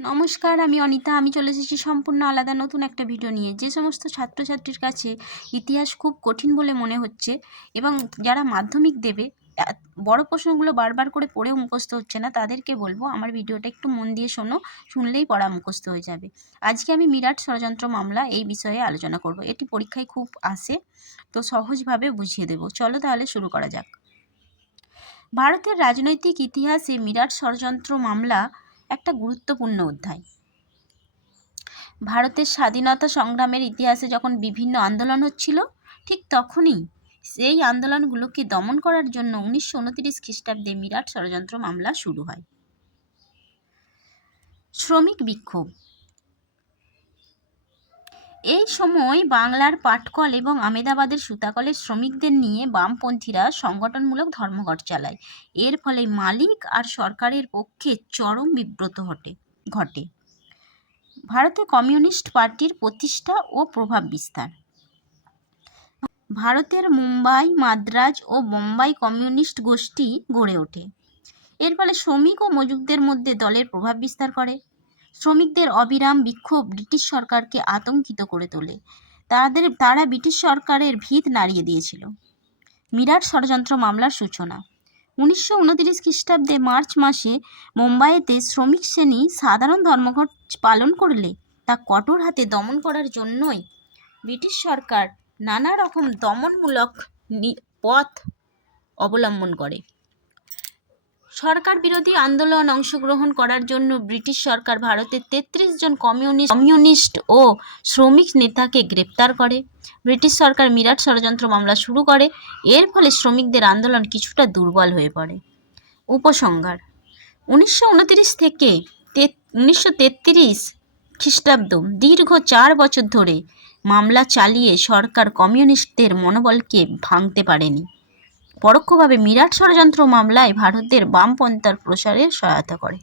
নমস্কার, আমি অনিতা। আমি চলে এসেছি সম্পূর্ণ আলাদা, নতুন একটা ভিডিও নিয়ে। যে সমস্ত ছাত্রছাত্রীর কাছে ইতিহাস খুব কঠিন বলে মনে হচ্ছে এবং যারা মাধ্যমিক দেবে বড় প্রশ্নগুলো বারবার করে পড়েও মুখস্থ হচ্ছে না, তাদেরকে বলব আমার ভিডিওটা একটু মন দিয়ে শোনো, শুনলেই পড়া মুখস্থ হয়ে যাবে। আজকে আমি মিরাট ষড়যন্ত্র মামলা এই বিষয়ে আলোচনা করব। এটি পরীক্ষায় খুব আসে, তো সহজভাবে বুঝিয়ে দেবো। চলো তাহলে শুরু করা যাক। ভারতের রাজনৈতিক ইতিহাসে মিরাট ষড়যন্ত্র মামলা একটা গুরুত্বপূর্ণ অধ্যায়। ভারতের স্বাধীনতা সংগ্রামের ইতিহাসে যখন বিভিন্ন আন্দোলন হচ্ছিল, ঠিক তখনই সেই আন্দোলনগুলোকে দমন করার জন্য উনিশশো উনতিরিশ খ্রিস্টাব্দে মিরাট ষড়যন্ত্র মামলা শুরু হয়। শ্রমিক বিক্ষোভ। এই সময় বাংলার পাটকল এবং আমেদাবাদের সুতাকলের শ্রমিকদের নিয়ে বামপন্থীরা সংগঠনমূলক ধর্মঘট চালায়। এর ফলে মালিক আর সরকারের পক্ষে চরম বিব্রত ঘটে ঘটে। ভারতে কমিউনিস্ট পার্টির প্রতিষ্ঠা ও প্রভাব বিস্তার। ভারতের মুম্বাই, মাদ্রাজ ও বোম্বাই কমিউনিস্ট গোষ্ঠী গড়ে ওঠে। এর ফলে শ্রমিক ও মজুকদের মধ্যে দলের প্রভাব বিস্তার করে। শ্রমিকদের অবিরাম বিক্ষোভ ব্রিটিশ সরকারকে আতঙ্কিত করে তোলে। তাদের, তারা ব্রিটিশ সরকারের ভিত নাড়িয়ে দিয়েছিল। মিরাট ষড়যন্ত্র মামলার সূচনা। উনিশশো উনতিরিশ খ্রিস্টাব্দে মার্চ মাসে মুম্বাইতে শ্রমিক শ্রেণি সাধারণ ধর্মঘট পালন করলে তা কঠোর হাতে দমন করার জন্যই ব্রিটিশ সরকার নানা রকম দমনমূলক পথ অবলম্বন করে। সরকার বিরোধী আন্দোলন অংশগ্রহণ করার জন্য ব্রিটিশ সরকার ভারতের তেত্রিশ জন কমিউনিস্ট কমিউনিস্ট ও শ্রমিক নেতাকে গ্রেপ্তার করে। ব্রিটিশ সরকার মিরাট ষড়যন্ত্র মামলা শুরু করে, এর ফলে শ্রমিকদের আন্দোলন কিছুটা দুর্বল হয়ে পড়ে। উপসংহার, উনিশশো থেকে উনিশশো তেত্রিশ খ্রিস্টাব্দ, দীর্ঘ চার বছর ধরে মামলা চালিয়ে সরকার কমিউনিস্টদের মনোবলকে ভাঙতে পারেনি। পরোক্ষভাবে মিরাট ষড়যন্ত্র মামলায় ভারতের বামপন্থার প্রসারে সহায়তা করে।